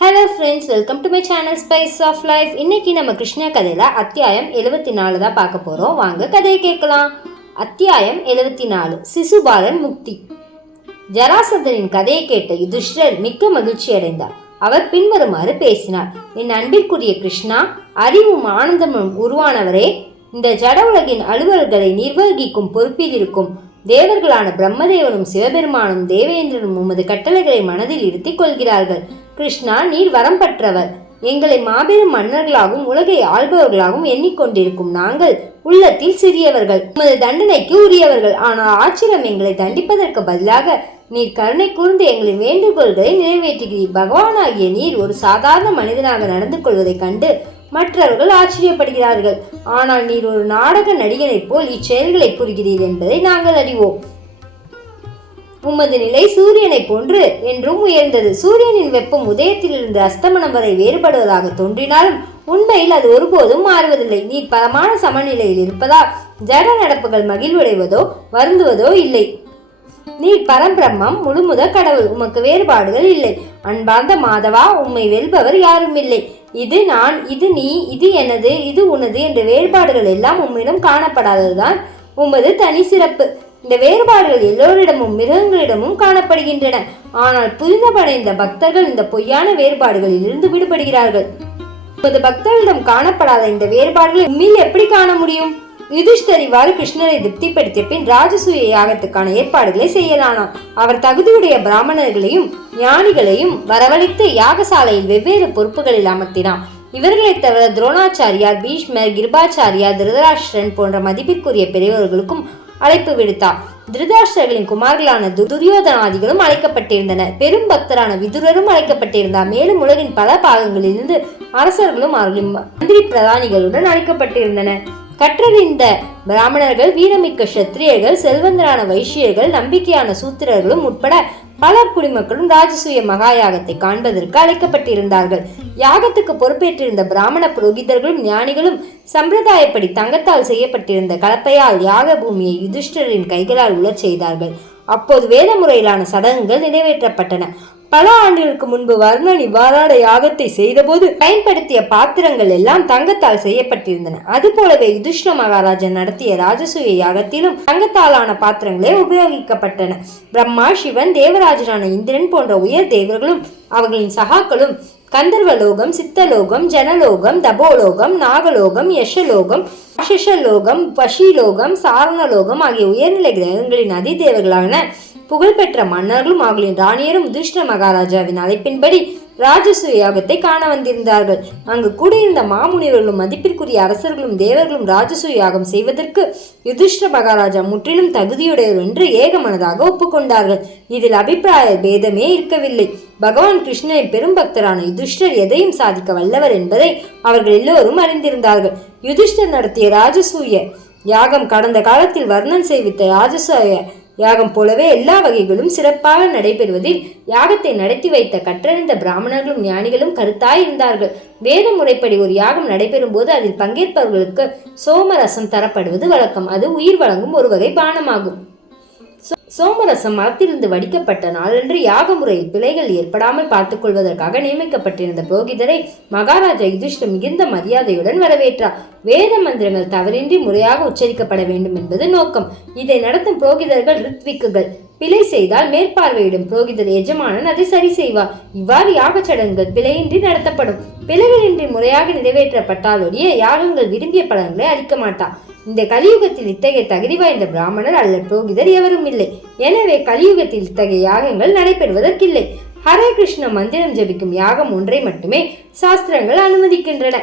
Hello friends welcome to my channel spice of life இன்னைக்கு நம்ம கிருஷ்ணா கதையில் அத்தியாயம் எழுபத்தி நாலு தான் பார்க்க போகிறோம் வாங்க கதையை கேட்கலாம். அத்தியாயம் எழுபத்தி நாலு சிசுபாலன் முக்தி. ஜராசந்தரின் கதையை கேட்ட யுதிஷ்டர் மிக்க மகிழ்ச்சி அடைந்தார். அவர் பின்வருமாறு பேசினார். என் அன்பிற்குரிய கிருஷ்ணா அறிவும் ஆனந்தமும் உருவானவரே இந்த ஜட உலகின் அலுவல்களை நிர்வகிக்கும் பொறுப்பில் இருக்கும் தேவர்களான பிரம்மதேவனும் சிவபெருமானும் தேவேந்திரனும் உமது கட்டளைகளை மனதில் இருத்திக் கொள்கிறார்கள். கிருஷ்ணா நீர் வரம் பெற்றவர். எங்களை மாபெரும் மன்னர்களாகவும் உலகை ஆள்பவர்களாகவும் எண்ணிக்கொண்டிருக்கும் நாங்கள் உள்ளத்தில் சிறியவர்கள். உமது தண்டனைக்கு உரியவர்கள். ஆனால் ஆச்சிரம் எங்களை தண்டிப்பதற்கு பதிலாக நீர் கருணை கூர்ந்து எங்களின் வேண்டுகோள்களை நிறைவேற்றுகிறீர். பகவானாகிய நீர் ஒரு சாதாரண மனிதனாக நடந்து கொள்வதைக் கண்டு மற்றவர்கள் ஆச்சரியப்படுகிறார்கள். ஆனால் நீர் ஒரு நாடக நடிகனைப் போல் இச்செயல்களை புரிகிறீர் என்பதை நாங்கள் அறிவோம். உமது நிலை சூரியனைப் போன்று என்றும் உயர்ந்தது. சூரியனின் வெப்பம் உதயத்திலிருந்து அஸ்தமனம் வரை வேறுபடுவதாக தோன்றினாலும் உண்மையில் அது ஒருபோதும் மாறுவதில்லை. நீ பரமான சமநிலையில் இருப்பதால் ஜட நடப்புகள் மகிழ்வடைவதோ வருந்துவதோ இல்லை. நீ பரம்பிரம்மம் முழுமுத கடவுள் உமக்கு வேறுபாடுகள் இல்லை. அன்பார்ந்த மாதவா உம்மை வெல்பவர் யாரும் இல்லை. இது நான் இது நீ இது எனது இது உனது என்ற வேறுபாடுகள் எல்லாம் உம்மிடம் காணப்படாததுதான் உமது தனி சிறப்பு. இந்த வேறுபாடுகள் எல்லோரிடமும் மிருகங்களிடமும் காணப்படுகின்றன. ஆனால் புரிந்தபடைந்த பக்தர்கள் இந்த பொய்யான வேறுபாடுகளில் இருந்து விடுபடுகிறார்கள். இப்போது பக்தர்களிடம் காணப்படாத இந்த வேறுபாடுகளை உண்மையில் எப்படி காண முடியும்? யுதிஷ்டர் இவ்வாறு கிருஷ்ணரை திருப்திப்படுத்திய பின் ராஜசூய யாகத்துக்கான ஏற்பாடுகளை செய்யலானார். அவர் தகுதியுடைய பிராமணர்களையும் ஞானிகளையும் வரவழைத்து யாகசாலையில் வெவ்வேறு பொறுப்புகளில் அமர்த்தினார். இவர்களைத் தவிர துரோணாச்சாரியார் பீஷ்மர் கிருபாச்சாரியார் திருதராஷ்டிரன் போன்ற மதிப்பிற்குரிய பெரியவர்களுக்கும் அழைப்பு விடுத்தார். திருதாஷ்டர்களின் குமார்களான துரியோதனாதிகளும் அழைக்கப்பட்டிருந்தனர் பெரும் பக்தரான விதுரரும் அழைக்கப்பட்டிருந்தார். மேலும் உலகின் பல பாகங்களிலிருந்து அரசர்களும் அவர்களின் மந்திரி பிரதானிகளுடன் அழைக்கப்பட்டிருந்தனர் கற்றறிந்த பிராமணர்கள் வீரமிக்க சத்திரியர்கள் செல்வந்தரான வைஷ்யர்கள் நம்பிக்கையான சூத்திரர்களும் உட்பட பல குடிமக்களும் ராஜசூய மகா யாகத்தை காண்பதற்கு அழைக்கப்பட்டிருந்தார்கள். யாகத்துக்கு பொறுப்பேற்றிருந்த பிராமண புரோகிதர்களும் ஞானிகளும் சம்பிரதாயப்படி தங்கத்தால் செய்யப்பட்டிருந்த கலப்பையால் யாக பூமியை யுதிஷ்டரின் கைகளால் உழச் செய்தார்கள். அப்போது வேத முறையிலான சடங்குகள் நிறைவேற்றப்பட்டன. பல ஆண்டுகளுக்கு முன்பு வர்ணன் இவ்வாறான யாகத்தை செய்தபோது பயன்படுத்திய பாத்திரங்கள் எல்லாம் தங்கத்தால் செய்யப்பட்டிருந்தன. அதுபோலவே யுதிஷ்ண மகாராஜன் நடத்திய ராஜசூய யாகத்திலும் தங்கத்தாலான பாத்திரங்களே உபயோகிக்கப்பட்டன. பிரம்மா சிவன் தேவராஜனான இந்திரன் போன்ற உயர் தேவர்களும் அவர்களின் சகாக்களும் கந்தர்வலோகம் சித்தலோகம் ஜனலோகம் தபோலோகம் நாகலோகம் யஷலோகம் அசஷலோகம் பஷிலோகம் சாரணலோகம் ஆகிய உயர்நிலை கிரகங்களின் அதிதேவர்களான புகழ்பெற்ற மன்னர்களும் அவர்களின் ராணியரும் யுதிஷ்ண மகாராஜாவின் அழைப்பின்படி ராஜசூய யாகத்தை காண வந்திருந்தார்கள். அங்கு கூடியிருந்த மாமுனிவர்களும் மதிப்பிற்குரிய அரசர்களும் தேவர்களும் ராஜசூய யாகம் செய்வதற்கு யுதிஷ்ட மகாராஜா முற்றிலும் தகுதியுடையவர் என்று ஏகமனதாக ஒப்புக்கொண்டார்கள். இதில் அபிப்பிராய பேதமே இருக்கவில்லை. பகவான் கிருஷ்ணரின் பெரும் பக்தரான யுதிஷ்டர் எதையும் சாதிக்க வல்லவர் என்பதை அவர்கள் எல்லோரும் அறிந்திருந்தார்கள். யுதிஷ்டர் நடத்திய ராஜசூய யாகம் கடந்த காலத்தில் வர்ணன் செய்வித்த ராஜசூய யாகம் போலவே எல்லா வகைகளும் சிறப்பாக நடைபெறுவதில் யாகத்தை நடத்தி வைத்த கற்றறிந்த பிராமணர்களும் ஞானிகளும் கருத்தாய் இருந்தார்கள். வேத முறைப்படி ஒரு யாகம் நடைபெறும் போது அதில் பங்கேற்பவர்களுக்கு சோமரசம் தரப்படுவது வழக்கம். அது உயிர் வழங்கும் ஒரு வகை பானமாகும். சோமரசம் மரத்திலிருந்து வடிக்கப்பட்ட நாளன்று யாக முறையில் பிழைகள் ஏற்படாமல் பார்த்துக் கொள்வதற்காக நியமிக்கப்பட்டிருந்த புரோகிதரை மகாராஜா யுதிஷ்டம் மிகுந்த மரியாதையுடன் வரவேற்றார். வேத மந்திரங்கள் தவறின்றி முறையாக உச்சரிக்கப்பட வேண்டும் என்பது நோக்கம். இதை நடத்தும் புரோகிதர்கள் ரித்விக்குகள். பிழை செய்தால் மேற்பார்வையிடும் புரோகிதர் எஜமானன் அதை சரி செய்வார். இவ்வாறு யாகச் சடங்குகள் பிழையின்றி நடத்தப்படும். பிழைகளின்றி முறையாக நிறைவேற்றப்பட்டாலொழிய யாகங்கள் விரும்பிய பலன்களை அளிக்க மாட்டார். இந்த கலியுகத்தில் இத்தகைய தகுதி வாய்ந்த பிராமணர் அல்லது புரோகிதர் எவரும் இல்லை. எனவே கலியுகத்தில் இத்தகைய யாகங்கள் நடைபெறுவதற்கில்லை. ஹரே கிருஷ்ண மந்திரம் ஜபிக்கும் யாகம் ஒன்றை மட்டுமே சாஸ்திரங்கள் அனுமதிக்கின்றன.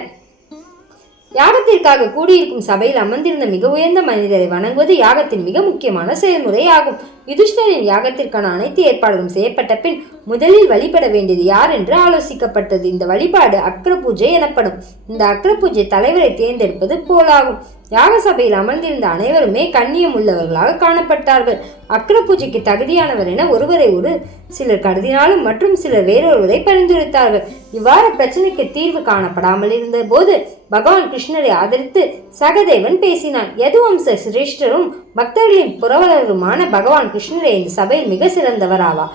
யாகத்திற்காக கூடியிருக்கும் சபையில் அமர்ந்திருந்த மிக உயர்ந்த மனிதரை வணங்குவது யாகத்தின் மிக முக்கியமான செயல்முறை ஆகும் யுதிஷ்டரின் யாகத்திற்கான அனைத்து ஏற்பாடுகளும் செய்யப்பட்ட பின் முதலில் வழிபட வேண்டியது யார் என்று ஆலோசிக்கப்பட்டது. இந்த வழிபாடு அக்ர பூஜை எனப்படும். இந்த அக்ர பூஜை தலைவரை தேர்ந்தெடுப்பது போலாகும். யாக சபையில் அமர்ந்திருந்த அனைவருமே கண்ணியம் உள்ளவர்களாக காணப்பட்டார்கள். அக்ர பூஜைக்கு தகுதியானவர் என ஒருவரை ஒரு சிலர் கருதினாலும் மற்றும் சிலர் வேறொருவரை பரிந்துரைத்தார்கள். இவ்வாறு பிரச்சனைக்கு தீர்வு காணப்படாமல் இருந்த போது பகவான் கிருஷ்ணரை ஆதரித்து சகதேவன் பேசினான். யதுவம்ச சிரேஷ்டரும் பக்தர்களின் புரவலருமான பகவான் கிருஷ்ணரே இந்த சபையில் மிக சிறந்தவராவா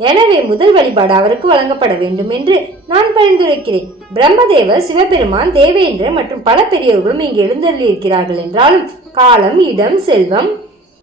எனவே முதல் வழிபாடு அவருக்கு வழங்கப்பட வேண்டும் என்று நான் பரிந்துரைக்கிறேன். பிரம்மதேவர் சிவபெருமான் தேவேந்திரன் மற்றும் பல பெரியவர்களும் இங்கு எழுந்தருளியிருக்கிறார்கள் என்றாலும் காலம் இடம் செல்வம்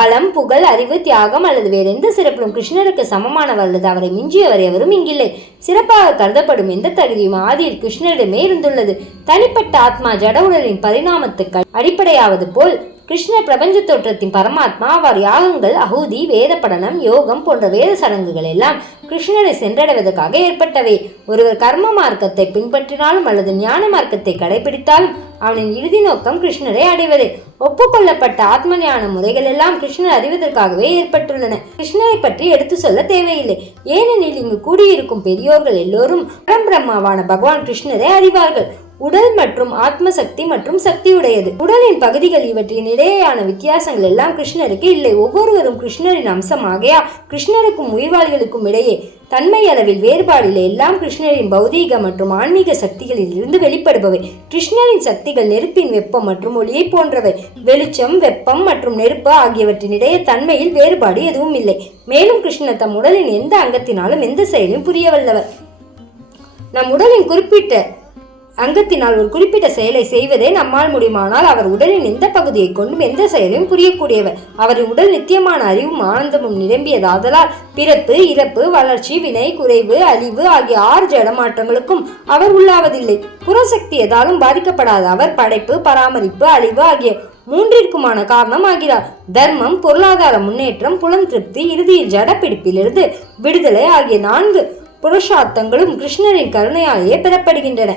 பலம் புகழ் அறிவு தியாகம் அல்லது வேறு எந்த சிறப்பிலும் கிருஷ்ணருக்கு சமமானவர் அல்லது அவரை மிஞ்சியவர் எவரும் இங்கில்லை சிறப்பாக கருதப்படும் எந்த தகுதியும் ஆதியில் கிருஷ்ணரிடமே இருந்துள்ளது. தனிப்பட்ட ஆத்மா ஜட உடலின் பரிணாமத்துக்கு அடிப்படையாவது போல் கிருஷ்ண பிரபஞ்ச தோற்றத்தின் பரமாத்மா அவர் யாகங்கள் அகூதி வேத படனம் யோகம் போன்ற வேத சடங்குகள் எல்லாம் கிருஷ்ணரை சென்றடைவதற்காக ஏற்பட்டவை. ஒருவர் கர்ம மார்க்கத்தை பின்பற்றினாலும் அல்லது ஞான மார்க்கத்தை கடைபிடித்தாலும் அவனின் இறுதி நோக்கம் கிருஷ்ணரை அடைவதே. ஒப்புக்கொள்ளப்பட்ட ஆத்ம ஞான முறைகள் எல்லாம் கிருஷ்ணர் அறிவதற்காகவே ஏற்பட்டுள்ளன. கிருஷ்ணரை பற்றி எடுத்து சொல்ல தேவையில்லை. ஏனெனில் இங்கு கூடியிருக்கும் பெரியோர்கள் எல்லோரும் பரம்பிரம்மாவான பகவான் கிருஷ்ணரை அறிவார்கள். உடல் மற்றும் ஆத்ம சக்தி மற்றும் சக்தி உடையது உடலின் பகுதிகள் இவற்றின் இடையேயான வித்தியாசங்கள் எல்லாம் கிருஷ்ணருக்கு இல்லை. ஒவ்வொருவரும் கிருஷ்ணரின் அம்சமாகையா கிருஷ்ணருக்கும் உயிர்வாளிகளுக்கும் இடையே தன்மை அளவில் வேறுபாடில் எல்லாம் கிருஷ்ணரின் பௌதீக மற்றும் ஆன்மீக சக்திகளில் இருந்து வெளிப்படுபவை. கிருஷ்ணரின் சக்திகள் நெருப்பின் வெப்பம் மற்றும் ஒளியை போன்றவை. வெளிச்சம் வெப்பம் மற்றும் நெருப்பு ஆகியவற்றின் இடையே தன்மையில் வேறுபாடு எதுவும் இல்லை. மேலும் கிருஷ்ணர் தம் உடலின் எந்த அங்கத்தினாலும் எந்த செயலும் புரியவல்லவர். நம் உடலின் குறிப்பிட்ட அங்கத்தினால் ஒரு குறிப்பிட்ட செயலை செய்வதே நம்மால் முடியுமானால் அவர் உடலின் எந்த பகுதியை கொண்டும் எந்த செயலையும் புரியக்கூடியவர். அவரின் உடல் நித்தியமான அறிவும் ஆனந்தமும் நிரம்பியதாதலால் பிறப்பு இறப்பு வளர்ச்சி வினை குறைவு அழிவு ஆகிய ஆறு ஜடமாற்றங்களுக்கும் அவர் உள்ளாவதில்லை. புறசக்தி எதாலும் பாதிக்கப்படாத அவர் படைப்பு பராமரிப்பு அழிவு ஆகிய மூன்றிற்குமான காரணம் ஆகிறார். தர்மம் பொருளாதார முன்னேற்றம் புலன் திருப்தி இறுதியில் ஜடப்பிடிப்பிலிருந்து விடுதலை ஆகிய நான்கு புருஷார்த்தங்களும் கிருஷ்ணரின் கருணையாலேயே பெறப்படுகின்றன.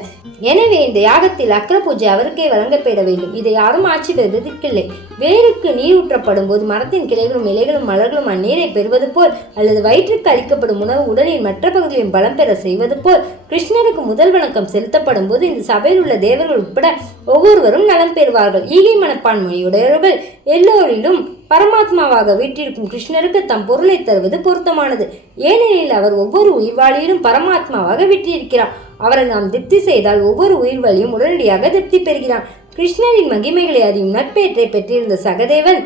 எனவே இந்த யாகத்தில் அக்ர பூஜை அவருக்கே வழங்கப்பட வேண்டும். இதை யாரும் ஆட்சி பெறுவதற்கில்லை. வேருக்கு நீர் ஊற்றப்படும் போது மரத்தின் கிளைகளும் இலைகளும் மலர்களும் அந்நீரை பெறுவது போல் அல்லது வயிற்றுக்கு அளிக்கப்படும் உணவு உடலின் மற்ற பகுதிகளின் பலம் பெற செய்வது போல் கிருஷ்ணருக்கு முதல் வணக்கம் செலுத்தப்படும் போது இந்த சபையில் உள்ள தேவர்கள் உட்பட ஒவ்வொருவரும் நலம் பெறுவார்கள். ஈகை மனப்பான்மையுடையவர்கள் எல்லோரிலும் பரமாத்மாவாக வீற்றிருக்கும் கிருஷ்ணருக்கு தம் பொருளை தருவது பொருத்தமானது. ஏனெனில் அவர் ஒவ்வொரு உயிர்வாளியிலும் பரமாத்மாவாக வீற்றிருக்கிறார். அவரை நாம் திருப்தி செய்தால் ஒவ்வொரு உயிர்வாளியும் உடனடியாக திருப்தி பெறுகிறான். கிருஷ்ணரின் மகிமைகளை அறியும் நட்பேற்றை பெற்றிருந்த சகதேவன்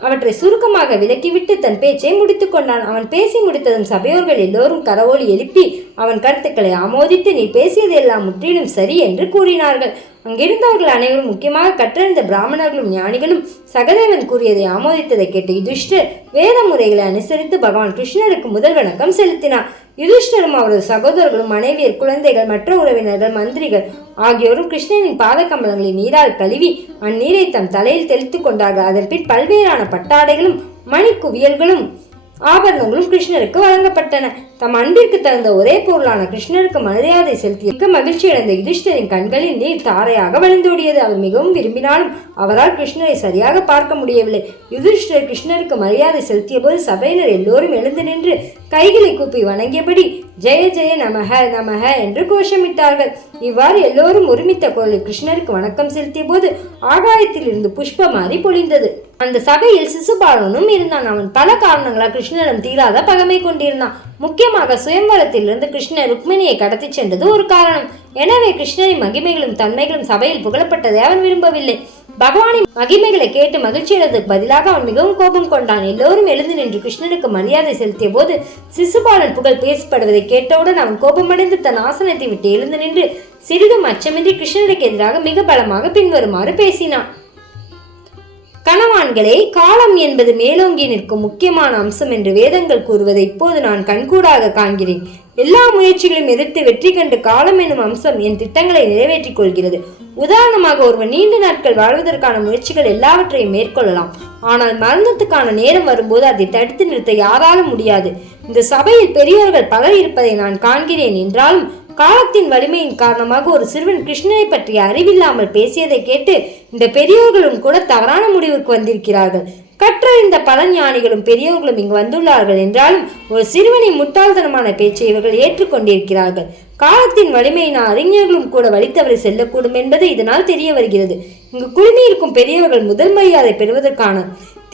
அவற்றை சுருக்கமாக விலக்கிவிட்டு தன் பேச்சை முடித்து கொண்டான். அவன் பேசி முடித்ததும் சபையோர்கள் எல்லோரும் கரவோலி எழுப்பி அவன் கருத்துக்களை ஆமோதித்து நீ பேசியதெல்லாம் முற்றிலும் சரி என்று கூறினார்கள். அங்கிருந்தவர்கள் அனைவரும் முக்கியமாக கற்றறிந்த பிராமணர்களும் ஞானிகளும் சகதேவன் கூறியதை ஆமோதித்ததை கேட்டு யுதிஷ்டர் வேத முறைகளை அனுசரித்து பகவான் கிருஷ்ணருக்கு முதல் வணக்கம் செலுத்தினார். யுதிஷ்டரும் அவரது சகோதரர்களும் மனைவியர் குழந்தைகள் மற்ற உறவினர்கள் மந்திரிகள் ஆகியோரும் கிருஷ்ணனின் பாத நீரால் கழுவி அந்நீரை தம் தலையில் தெளித்துக் கொண்டார்கள். அதன் பின் பல்வேறான பட்டாடைகளும் மணிக்குவியல்களும் ஆபரணங்களும் கிருஷ்ணருக்கு வழங்கப்பட்டன. தம் அன்பிற்கு தகுந்த ஒரே பொருளான கிருஷ்ணருக்கு மரியாதை செலுத்தி மிக்க மகிழ்ச்சி அடைந்த யுதிஷ்டரின் கண்களில் நீர் தாரையாக வழிந்தோடியது. அவர் மிகவும் விரும்பினாலும் அவரால் கிருஷ்ணரை சரியாக பார்க்க முடியவில்லை. யுதிஷ்டர் கிருஷ்ணருக்கு மரியாதை செலுத்திய போது சபையினர் எல்லோரும் எழுந்து நின்று கைகளை கூப்பி வணங்கியபடி ஜெய ஜெய நமக நமக என்று கோஷமிட்டார்கள். இவ்வாறு எல்லோரும் ஒருமித்த குரலில் கிருஷ்ணருக்கு வணக்கம் செலுத்திய போது ஆகாயத்தில் இருந்து புஷ்பமாரி பொழிந்தது. அந்த சபையில் சிசுபாலனும் இருந்தான். அவன் பல காரணங்களால் கிருஷ்ணரிடம் தீராத பகமை கொண்டிருந்தான். முக்கியமாக சுயம்பரத்திலிருந்து கிருஷ்ணர் ருக்மிணியை கடத்திச் சென்றது ஒரு காரணம். எனவே கிருஷ்ணரின் மகிமைகளும் தன்மைகளும் சபையில் புகழப்பட்டதை அவன் விரும்பவில்லை. பகவானின் மகிமைகளை கேட்டு மகிழ்ச்சியடைவதற்கு பதிலாக அவன் மிகவும் கோபம் கொண்டான். எல்லோரும் எழுந்து நின்று கிருஷ்ணனுக்கு மரியாதை செலுத்திய போது சிசுபாலன் புகழ் பேசப்படுவதை கேட்டவுடன் அவன் கோபமடைந்து தன் ஆசனத்தை விட்டு எழுந்து நின்று சிறிதும் அச்சமின்றி கிருஷ்ணனுக்கு எதிராக மிக பலமாக பின்வருமாறு பேசினான். கணவான்களே காலம் என்பது மேலோங்கி நிற்கும் முக்கியமான அம்சம் என்று வேதங்கள் கூறுவதை இப்போது நான் கண்கூடாக காண்கிறேன். எல்லா முயற்சிகளையும் எதிர்த்து வெற்றி கண்டு காலம் என்னும் அம்சம் என் திட்டங்களை நிறைவேற்றிக் கொள்கிறது. உதாரணமாக ஒருவன் நீண்ட நாட்கள் வாழ்வதற்கான முயற்சிகள் எல்லாவற்றையும் மேற்கொள்ளலாம். ஆனால் மரணத்துக்கான நேரம் வரும்போது அதை தடுத்து நிறுத்த யாராலும் முடியாது. இந்த சபையில் பெரியவர்கள் பலர் இருப்பதை நான் காண்கிறேன் என்றாலும் காலத்தின் வலிமையின் காரணமாக ஒரு சிறுவன் கிருஷ்ணனை பற்றிய அறிவில்லாமல் பேசியதை கேட்டு இந்த பெரியோர்களும் கூட தவறான முடிவுக்கு வந்திருக்கிறார்கள். கற்றறிந்த பல ஞானிகளும் பெரியவர்களும் இங்கு வந்துள்ளார்கள் என்றாலும் ஒரு சிறுவனின் முட்டாள்தனமான பேச்சை இவர்கள் ஏற்றுக்கொண்டிருக்கிறார்கள். காலத்தின் வலிமையினால் அறிஞர்களும் கூட வழித்தவரை செல்லக்கூடும் என்பது இதனால் தெரிய வருகிறது. இங்கு குழுமியிருக்கும் பெரியவர்கள் முதல் மரியாதை பெறுவதற்கான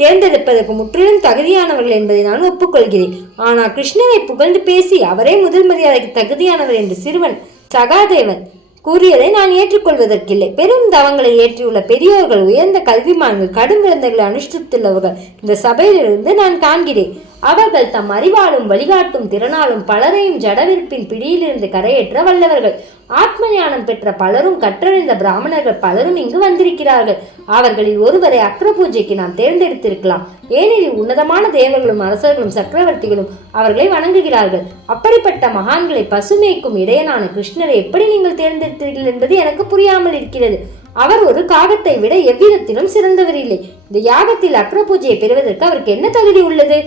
தேர்ந்தெடுப்பதற்கு முற்றிலும் தகுதியானவர்கள் என்பதை நான் ஒப்புக்கொள்கிறேன். ஆனால் கிருஷ்ணரை புகழ்ந்து பேசி அவரே முதல் மரியாதைக்கு தகுதியானவர் என்று சிறுவன் சகாதேவன் கூறியதை நான் ஏற்றுக்கொள்வதற்கில்லை. பெரும் தவங்களை ஏற்றியுள்ள பெரியோர்கள் உயர்ந்த கல்விமான்கள் கடும் விருந்தைகளை அனுஷ்டித்துள்ளவர்கள் இந்த சபையிலிருந்து நான் காண்கிறேன். அவர்கள் தம் அறிவாலும் வழிகாட்டும் திறனாலும் பலரையும் ஜடவிருப்பின் பிடியிலிருந்து கரையேற்ற வல்லவர்கள். ஆத்ம ஞானம் பெற்ற பலரும் கற்றறிந்த பிராமணர்கள் பலரும் இங்கு வந்திருக்கிறார்கள். அவர்களில் ஒருவரை அக்ர பூஜைக்கு நாம் தேர்ந்தெடுத்திருக்கலாம். ஏனெனில் உன்னதமான தேவர்களும் அரசர்களும் சக்கரவர்த்திகளும் அவர்களை வணங்குகிறார்கள். அப்படிப்பட்ட மகான்களை பசுமைக்கும் இடையனான கிருஷ்ணரை எப்படி நீங்கள் தேர்ந்தெடுத்தீர்கள் என்பது எனக்கு புரியாமல் இருக்கிறது. அவர் ஒரு காகத்தை விட எவ்விதத்திலும் சிறந்தவர் இல்லை. இந்த யாகத்தில் அக்ர பூஜையை பெறுவதற்கு அவருக்கு என்ன தகுதி உள்ளது?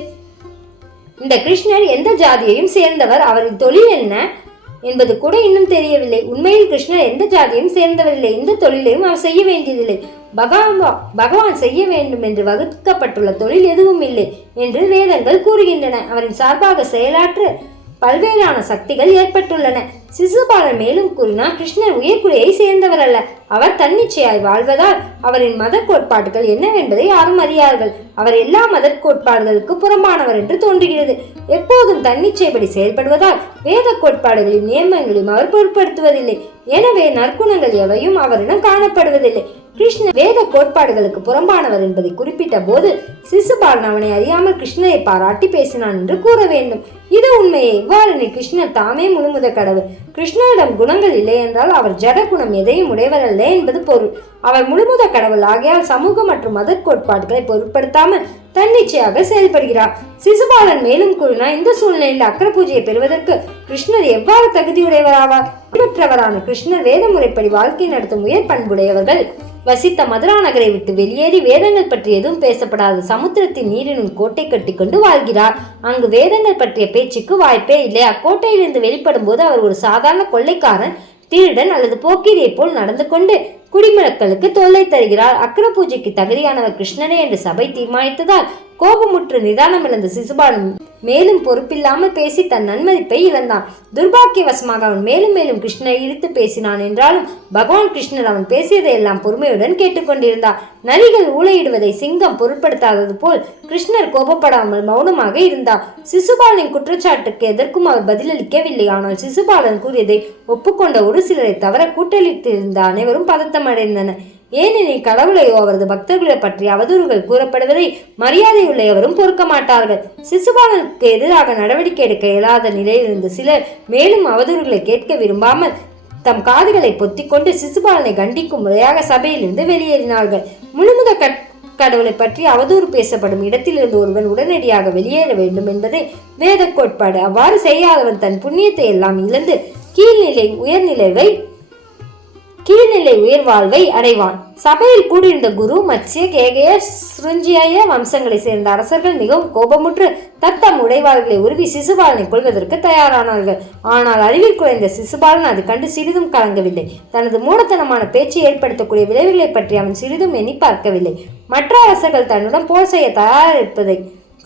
இந்த கிருஷ்ணர் எந்த ஜாதியையும் சேர்ந்தவர் அவரின் தொழில் என்ன என்பது கூட இன்னும் தெரியவில்லை. உண்மையில் கிருஷ்ணர் எந்த ஜாதியும் சேர்ந்தவரில்லை. எந்த தொழிலையும் அவர் செய்ய வேண்டியதில்லை. பகவான் பகவான் செய்ய வேண்டும் என்று வகுக்கப்பட்டுள்ள தொழில் எதுவும் இல்லை என்று வேதங்கள் கூறுகின்றன. அவரின் சார்பாக செயலாற்று பல்வேறான சக்திகள் ஏற்பட்டுள்ளன. சிசுபாலன் மேலும் கூறினார் கிருஷ்ணர் உயர்குலையை சேர்ந்தவர் அல்ல அவர் தன்னிச்சையாய் வாழ்வதால் அவரின் மத கோட்பாடுகள் என்னவென்பதை யாரும் அறியார்கள். அவர் எல்லா மத கோட்பாடுகளுக்கு புறம்பானவர் என்று தோன்றுகிறது. எப்போதும் தன்னிச்சைப்படி செயல்படுவதால் வேத கோட்பாடுகளின் நியமங்களையும் அவர் பொருட்படுத்துவதில்லை. எனவே நற்குணங்கள் எவையும் அவரிடம் காணப்படுவதில்லை. கிருஷ்ணர் வேத கோட்பாடுகளுக்கு புறம்பானவர் என்பதை குறிப்பிட்ட போது சிசுபாலன் அவனை அறியாமல் கிருஷ்ணரை பாராட்டி பேசினான் என்று கூற வேண்டும். இது உண்மையே இவ்வாறு கிருஷ்ணர் தாமே முழுமுத கடவுள். கிருஷ்ணரிடம் குணங்கள் இல்லை என்றால் அவர் ஜட குணம் எதையும் உடையவரல்ல என்பது பொருள். அவர் முழுமுத கடவுள் ஆகையால் சமூக மற்றும் மத கோட்பாடுகளை பொருட்படுத்தாமல் தன்னிச்சையாக செயல்படுகிறார். சிசுபாலன் மேலும் கூறினார் இந்த சூழ்நிலையில் அக்கர பூஜையை பெறுவதற்கு கிருஷ்ணர் எவ்வாறு தகுதியுடையவராவார்? பெற்றவரான கிருஷ்ணர் வேத முறைப்படி வாழ்க்கை நடத்தும் உயர் பண்புடையவர்கள். வசித்த மதுரா நகரை விட்டு வெளியேறி வேதங்கள் பற்றி எதுவும் பேசப்படாத. சமுத்திரத்தின் நீரினுள் கோட்டை கட்டிக்கொண்டு வாழ்கிறார். அங்கு வேதங்கள் பற்றிய பேச்சுக்கு வாய்ப்பே இல்லை. அக்கோட்டையிலிருந்து வெளிப்படும் போது அவர் ஒரு சாதாரண கொள்ளைக்காரன் திருடன் அல்லது போக்கிரியை போல் நடந்து கொண்டு குடிமக்களுக்கு தொல்லை தருகிறார். அக்ர பூஜைக்கு தகுதியானவர் கிருஷ்ணனே என்று சபை தீர்மானித்ததால் கோபமுற்று நிதானம் இழந்த சிசுபாலன் மேலும் பொறுப்பில்லாமல் பேசி தன் நன்மதிப்பை இழந்தான். துர்பாக்கியவசமாக அவன் மேலும் மேலும் கிருஷ்ணனை இழுத்து பேசினான் என்றாலும் பகவான் கிருஷ்ணர் அவன் பேசியதை எல்லாம் பொறுமையுடன் கேட்டுக்கொண்டிருந்தான் நரிகள் ஊழையிடுவதை சிங்கம் பொருட்படுத்தாதது போல் கிருஷ்ணர் கோபப்படாமல் மௌனமாக இருந்தார். சிசுபாலனின் குற்றச்சாட்டுக்கு எதற்கும் அவர் பதிலளிக்கவில்லை. ஆனால் சிசுபாலன் கூறியதை ஒப்புக்கொண்ட ஒரு சிலரை தவிர கூட்டளித்திருந்த அனைவரும் பதத்தமடைந்தனர். ஏனெனில் கடவுளையோ அவரது பக்தர்களை பற்றி அவதூறுகள் கூறப்படுவதை மரியாதையுள்ள எவரும் பொறுக்க மாட்டார்கள். சிசுபாலனுக்கு எதிராக நடவடிக்கை எடுக்க இயலாத நிலையில் இருந்த சிலர் மேலும் அவதூறுகளை கேட்க விரும்பாமல் தம் காதுகளை பொத்திக்கொண்டு சிசுபாலனை கண்டிக்கும் முறையாக சபையிலிருந்து வெளியேறினார்கள். முழுமுத கட் கடவுளை பற்றி அவதூறு பேசப்படும் இடத்திலிருந்து ஒருவன் உடனடியாக வெளியேற வேண்டும் என்பதே வேத கோட்பாடு. அவ்வாறு செய்யாதவன் தன் புண்ணியத்தை எல்லாம் இழந்து கீழ்நிலை உயர்நிலைவை கீழ்நிலை உயர்வாழ்வை அடைவான். சபையில் கூடியிருந்த குரு மத்ஸ்ய கேகய சுருஞ்சிய வம்சங்களை சேர்ந்த அரசர்கள் மிகவும் கோபமுற்று தத்தம் உடைவாள்களை உருவி சிசுபாலனை கொள்வதற்கு தயாரானார்கள். ஆனால் அறிவில் குறைந்த சிசுபாலன் அது கண்டு சிறிதும் கலங்கவில்லை. தனது மூடத்தனமான பேச்சு ஏற்படுத்தக்கூடிய விளைவுகளை பற்றி அவன் சிறிதும் எண்ணி பார்க்கவில்லை. மற்ற அரசர்கள் தன்னுடன் போர் செய்ய தயாரிப்பதை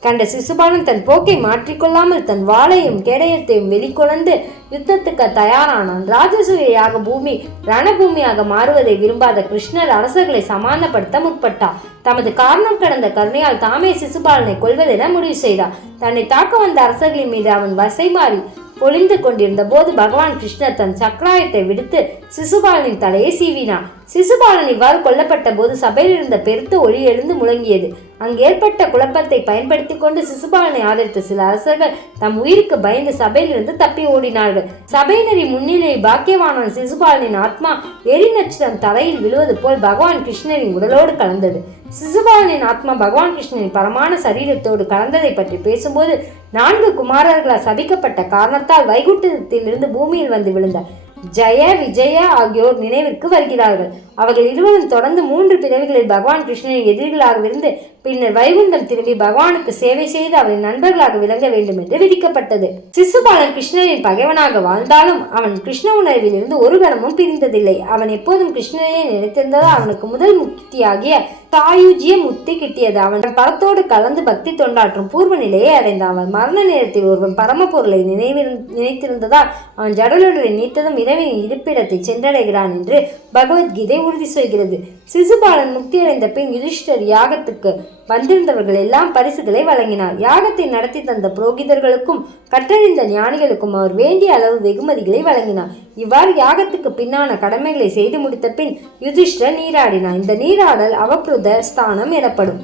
கண்ட சிசுபாலன் தன் போக்கை மாற்றிக்கொள்ளாமல் தன் வாளையும் கேடயத்தையும் வெளிக்கொணர்ந்து யுத்தத்துக்கு தயாரானான். ராஜசூயாக பூமி ரணபூமியாக மாறுவதை விரும்பாத கிருஷ்ணர் அரசர்களை சமாதானப்படுத்த முற்பட்டார். தமது காரணம் கடந்த கருணையால் தாமே சிசுபாலனை கொள்வதென முடிவு செய்தார். தன்னை தாக்க வந்த அரசர்களின் மீது அவன் வசை மாறி பொழிந்து கொண்டிருந்த போது பகவான் கிருஷ்ணர் தன் சக்கராயத்தை விடுத்து சிசுபாலனின் தலையை சீவினார். சிசுபாலன் இவ்வாறு கொல்லப்பட்ட போது சபையில் இருந்த பெருத்த ஒளி எழுந்து முழங்கியது. அங்கு ஏற்பட்ட குழப்பத்தை பயன்படுத்தி கொண்டு சிசுபாலனை ஆதரித்த சில அரசர்கள் தம் உயிருக்கு பயந்து சபையிலிருந்து தப்பி ஓடினார்கள். சபையினரின் முன்னிலையில் பாக்கியவானான சிசுபாலனின் ஆத்மா எரி நட்சத்திரம் தலையில் விழுவது போல் பகவான் கிருஷ்ணரின் உடலோடு கலந்தது. சிசுபாலனின் ஆத்மா பகவான் கிருஷ்ணனின் பரமான சரீரத்தோடு கலந்ததை பற்றி பேசும்போது நான்கு குமாரர்களால் சபிக்கப்பட்ட காரணத்தால் வைகுண்டத்திலிருந்து பூமியில் வந்து விழுந்த ஜெய விஜய ஆகியோர் நினைவிற்கு வருகிறார்கள். அவர்கள் இருவரும் தொடர்ந்து மூன்று பிறவிகளில் பகவான் கிருஷ்ணனின் எதிரிகளாகவிருந்து பின்னர் வைகுண்டம் திரும்பி பகவானுக்கு சேவை செய்து அவரின் நண்பர்களாக விளங்க வேண்டும் என்று விதிக்கப்பட்டது. சிசுபாலன் கிருஷ்ணரின் பகைவனாக வாழ்ந்தாலும் அவன் கிருஷ்ண உணர்வில் இருந்து ஒரு கணமும் பிரிந்ததில்லை. அவன் எப்போதும் கிருஷ்ணனே நினைத்திருந்ததால் அவனுக்கு முதல் முக்தியாகிய தாயுஜிய முத்தி கிட்டியது. அவன் பரத்தோடு கலந்து பக்தி தொண்டாற்றும் பூர்வ நிலையை அடைந்தான். அவன் மரண நேரத்தில் ஒருவன் பரமபொருளை நினைவில் நினைத்திருந்ததால் அவன் ஜடலுடலை நீத்ததும் இரவின் இருப்பிடத்தை சென்றடைகிறான் என்று பகவத்கீதை உறுதி செய்கிறது சிசுபாலன் முக்தியடைந்த பின் யுதிஷ்டர் யாகத்துக்கு வந்திருந்தவர்கள் எல்லாம் பரிசுகளை வழங்கினார். யாகத்தை நடத்தி தந்த புரோகிதர்களுக்கும் கற்றறிந்த ஞானிகளுக்கும் அவர் வேண்டிய அளவு வெகுமதிகளை வழங்கினார். இவ்வாறு யாகத்துக்கு பின்னான கடமைகளை செய்து முடித்த பின் யுதிஷ்டர் நீராடினார். இந்த நீராடல் அவப்ருத ஸ்தானம் எனப்படும்.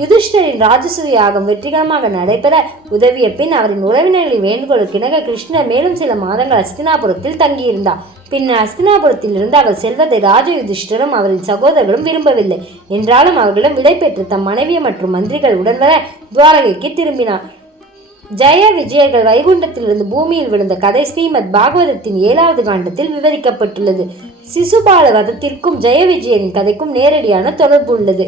யுதிஷ்டரின் ராஜசூய யாகம் வெற்றிகரமாக நடைபெற உதவிய பின் அவரின் உறவினர்களின் வேண்டுகோளுக்கிணங்க கிருஷ்ணர் மேலும் சில மாதங்கள் அஸ்தினாபுரத்தில் தங்கியிருந்தார். பின்னர் அஸ்தினாபுரத்தில் இருந்து அவர் செல்வதை ராஜ யுதிஷ்டரும் அவரின் சகோதரர்களும் விரும்பவில்லை. என்றாலும் அவர்களிடம் விடை பெற்று தம் மனைவி மற்றும் மந்திரிகள் உடன் வர துவாரகைக்கு திரும்பினார். ஜெய விஜயர்கள் வைகுண்டத்திலிருந்து பூமியில் விழுந்த கதை ஸ்ரீமத் பாகவதத்தின் ஏழாவது காண்டத்தில் விவரிக்கப்பட்டுள்ளது. சிசுபால வதத்திற்கும் ஜெய விஜயரின் கதைக்கும் நேரடியான தொடர்பு உள்ளது.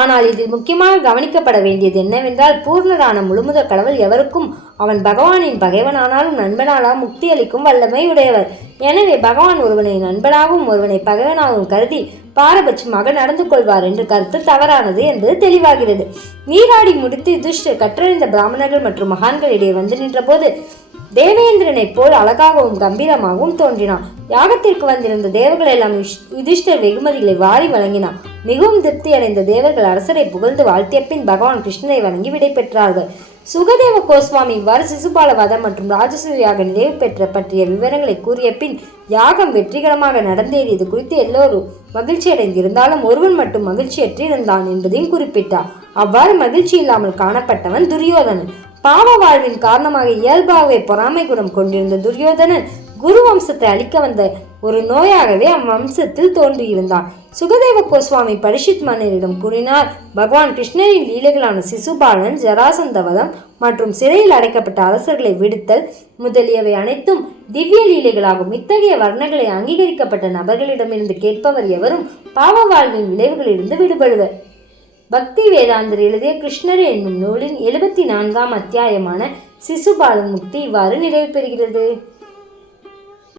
ஆனால் இதில் முக்கியமாக கவனிக்கப்பட வேண்டியது என்னவென்றால் பூர்ணரான முழுமுத கடவுள் எவருக்கும் அவன் பகவானின் பகைவனானாலும் நண்பனாலும் முக்தி அளிக்கும் வல்லமை உடையவர். எனவே பகவான் ஒருவனை நண்பனாகவும் ஒருவனை பகைவனாகவும் கருதி பாரபட்சமாக நடந்து கொள்வார் என்று கருத்து தவறானது என்பது தெளிவாகிறது. நீராடி முடித்து துஷ்டர் கற்றறிந்த பிராமணர்கள் மற்றும் மகான்களிடையே வந்து நின்றபோது தேவேந்திரனைப் போல் அழகாகவும் கம்பீரமாகவும் தோன்றினான். யாகத்திற்கு வந்திருந்த தேவர்கள் எல்லாம் யுதிஷ்டர் வெகுமதிகளை வாரி வழங்கினான் மிகவும் திருப்தி அடைந்த தேவர்கள் அரசரை புகழ்ந்து வாழ்த்திய பின் பகவான் கிருஷ்ணனை வணங்கி விடை பெற்றார்கள். சுகதேவ கோஸ்வாமி இவ்வாறு சிசுபால வதம் மற்றும் ராஜசூயாக நிறைவு பெற்ற பற்றிய விவரங்களை கூறிய பின் யாகம் வெற்றிகரமாக நடந்தேறியது குறித்து எல்லோரும் மகிழ்ச்சி அடைந்திருந்தாலும் ஒருவன் மட்டும் மகிழ்ச்சியற்றிருந்தான் என்பதையும் குறிப்பிட்டார். அவ்வாறு மகிழ்ச்சி இல்லாமல் காணப்பட்டவன் துரியோதனன். பாவ வாழ்வின் காரணமாக இயல்பாகவே பொறாமை குணம் கொண்டிருந்த துரியோதனன் குரு வம்சத்தை அழிக்க வந்த ஒரு நோயாகவே அவ்வம்சத்தில் தோன்றியிருந்தான். சுகதேவ கோஸ்வாமி பரிஷித் மன்னரிடம் கூறினார் பகவான் கிருஷ்ணரின் லீலைகளான சிசுபாலன் ஜராசந்தவதம் மற்றும் சிறையில் அடைக்கப்பட்ட அரசர்களை விடுத்தல் முதலியவை அனைத்தும் திவ்ய லீலைகளாகும். இத்தகைய வர்ணங்களை அங்கீகரிக்கப்பட்ட நபர்களிடமிருந்து கேட்பவர் எவரும் பாவ வாழ்வின் விளைவுகளிலிருந்து விடுபடுவர். பக்தி வேதாந்தர் எழுதிய கிருஷ்ணர் என்னும் நூலின் எழுபத்தி நான்காம் அத்தியாயமான சிசுபாலன் முக்தி இவ்வாறு நிறைவு பெறுகிறது.